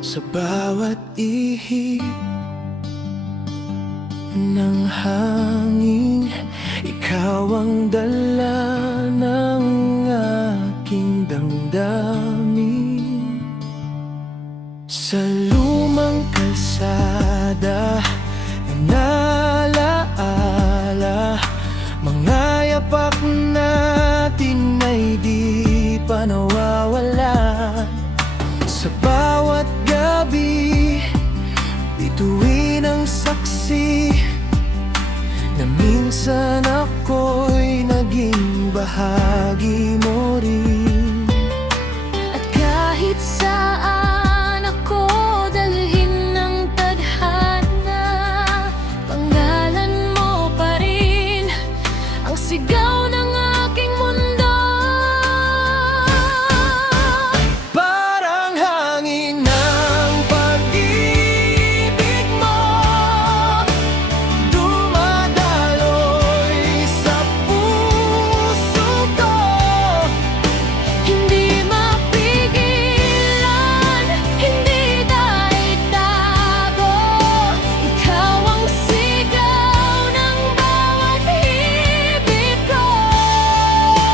Sa bawat ihip ng hangin, ikaw ang dala ng aking damdamin. Sa lumang kalsada na nalaala, mga yapak natin ay di pa nawawala. Sa bawat gabi, bituin ang saksi na minsan ako'y naging bahagi mo rin. At kahit saan ako dalhin ng tadhana, pangalan mo pa rin ang sigaw ng aking mundo. Parang hangin ng pag-ibig mo, dumadaloy sa puso ko. Hindi mapigilan, hindi taitago, ikaw ang sigaw ng bawat hibig ko.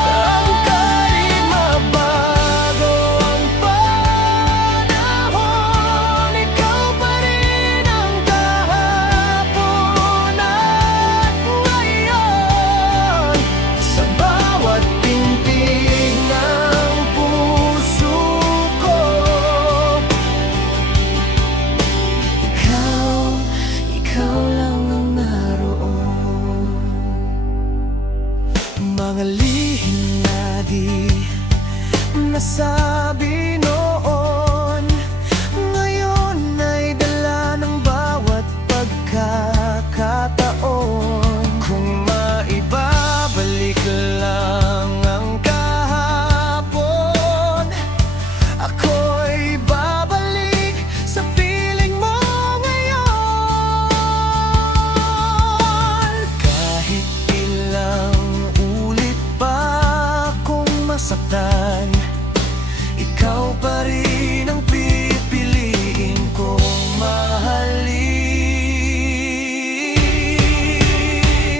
Ang kahit mabago ang panahon, ikaw pa rin ang kahapon at ngayon. Sa bawat pintig ng puso ko, ikaw lang ang naroon. Mga lihim na di nasabi noon, ngayon ay dala ng bawat pagkakataon. Kung maibabalik lang ang kahapon, ako'y babalik sa piling mo ngayon. Kahit ilang ulit pa akong masaktan, ikaw pa rin ang pipiliin kong mahalin.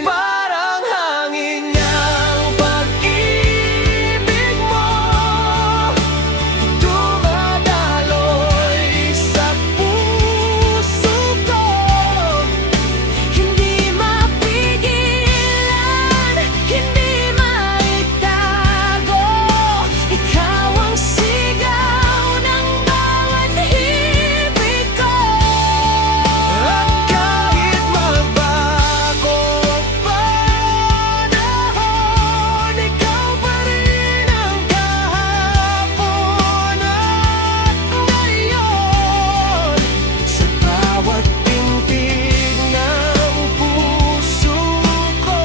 Parang hangin ang pag-ibig mo, dumadaloy sa puso ko. Hindi mapigilan, hindi maitago, ikaw ang sigaw ng bawat hibig ko. At kahit mabago ang panahon, ikaw pa rin ang kahapon at ngayon. Sa bawat pintig ng puso ko,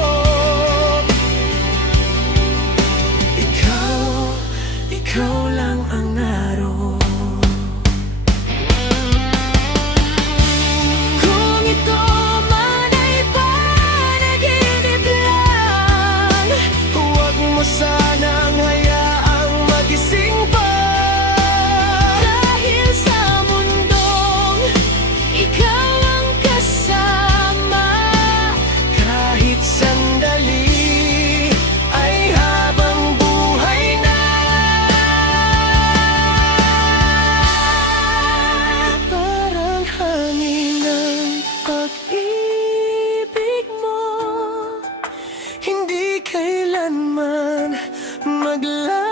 ikaw lang ang naroon. Kung ito man ay panaginip lang, Huwag mo sanang hayaang magising pa. dahil sa mundong ikaw ang kasama. Kahit sandali ay habang buhay na. Parang hangin ang pag-ibig mo, hindi kailanman maglalaho.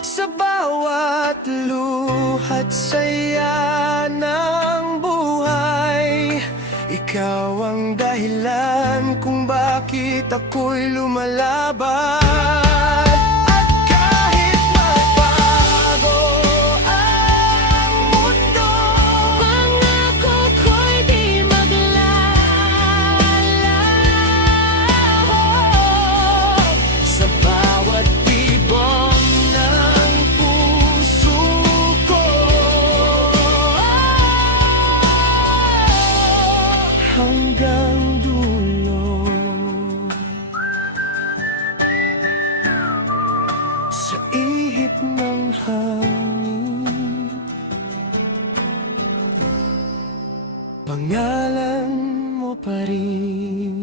Sa bawat luhat saya ng buhay, ikaw ang dahilan kung bakit ako'y lumalaban. At kahit magbago ang mundo, Pangako ko'y di maglalaho. sa bawat tibok ng puso ko, Pangalan mo pa rin.